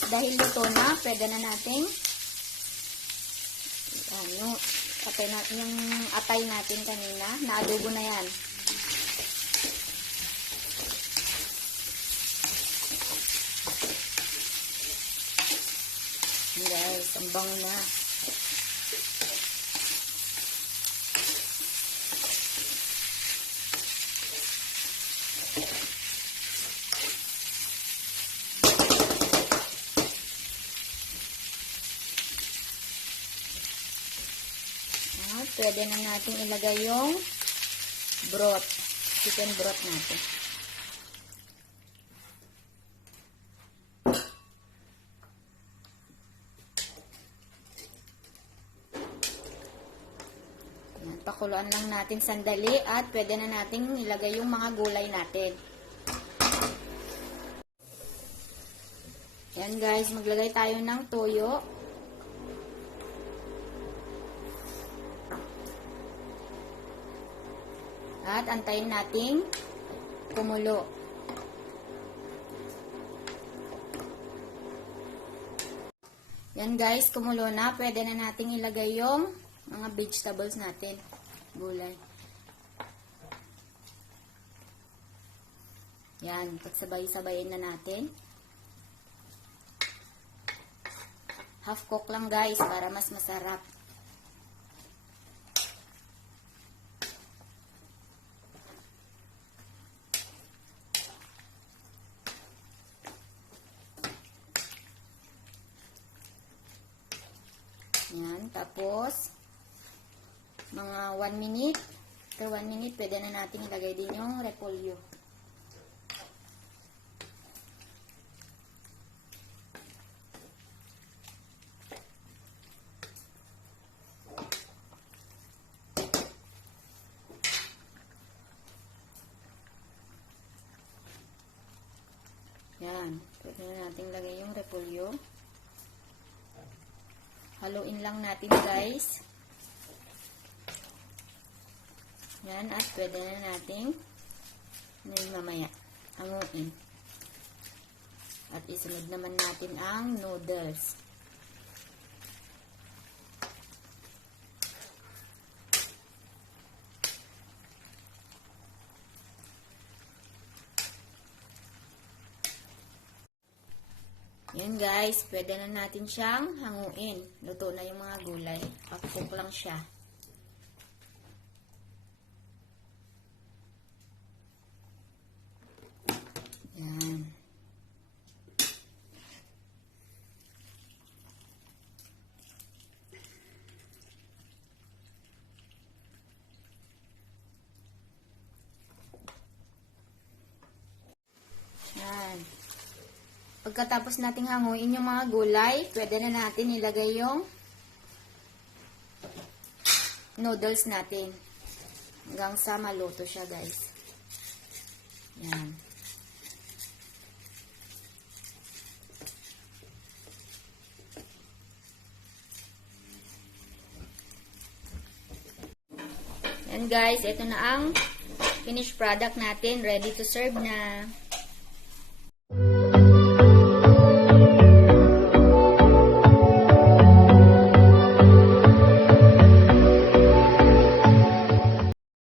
guys, dahil luto na, pwede na nating yung atay natin kanina, naadobo na yan. Guys, ang bango na. Pwede na natin ilagay yung broth, chicken broth natin. Yan, pakuluan lang natin sandali at pwede na natin ilagay yung mga gulay natin. Yan guys, maglagay tayo ng toyo. At antayin nating kumulo. Yan guys, kumulo na. Pwede na nating ilagay yung mga vegetables natin. Gulay. Yan, pagsabay-sabayin na natin. Half cook lang guys, para mas masarap. Yan, tapos mga 1 minute, after 1 minute, pwede na natin ilagay din yung repolyo. Yan, pwede na natin ilagay yung repolyo. Haluin lang natin guys. Yan, at pwede na natin mamaya hanguin. At isunod naman natin ang noodles. Yan guys, pwede na natin siyang hanguin. Luto na yung mga gulay. Half-cook lang siya. Yan. Yan. Pagkatapos nating hanguin yung mga gulay, pwede na natin ilagay yung noodles natin. Hanggang sa maluto siya, guys. Yan. Yan, guys. Ito na ang finished product natin. Ready to serve na.